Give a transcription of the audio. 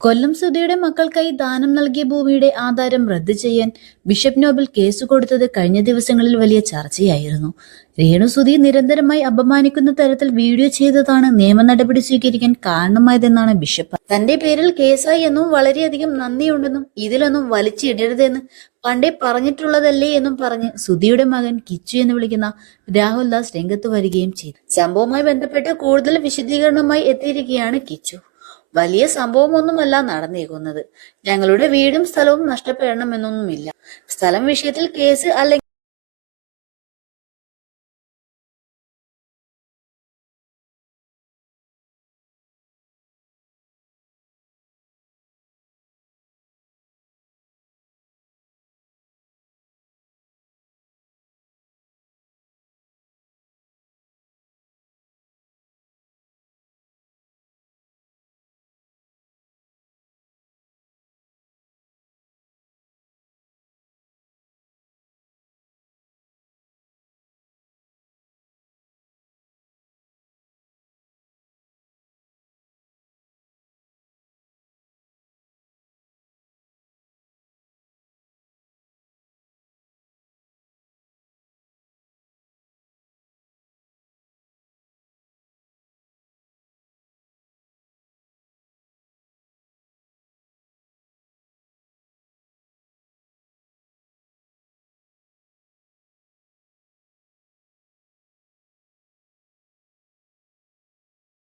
കൊല്ലം സുധയുടെ മക്കൾക്കായി ദാനം നൽകിയ ഭൂമിയുടെ ആധാരം റദ്ദു ചെയ്യാൻ ബിഷപ്പ് നോബൽ കേസ് കൊടുത്തത് കഴിഞ്ഞ ദിവസങ്ങളിൽ വലിയ ചർച്ചയായിരുന്നു. രേണു സുധി നിരന്തരമായി അപമാനിക്കുന്ന തരത്തിൽ വീഡിയോ ചെയ്തതാണ് നിയമ നടപടി സ്വീകരിക്കാൻ കാരണമായതെന്നാണ് ബിഷപ്പ്. തന്റെ പേരിൽ കേസായി എന്നും വളരെയധികം നന്ദിയുണ്ടെന്നും ഇതിലൊന്നും വലിച്ചിടരുതെന്ന് പണ്ടേ പറഞ്ഞിട്ടുള്ളതല്ലേ എന്നും പറഞ്ഞ് സുധിയുടെ മകൻ കിച്ചു എന്ന് വിളിക്കുന്ന രാഹുൽ ദാസ് രംഗത്ത് വരികയും ചെയ്തു. സംഭവവുമായി ബന്ധപ്പെട്ട് കൂടുതൽ വിശദീകരണവുമായി എത്തിയിരിക്കുകയാണ് കിച്ചു. വലിയ സംഭവമൊന്നുമല്ല നടന്നേക്കുന്നത്. ഞങ്ങളുടെ വീടും സ്ഥലവും നഷ്ടപ്പെടണമെന്നൊന്നുമില്ല. സ്ഥലം വിഷയത്തിൽ കേസ് അല്ലെങ്കിൽ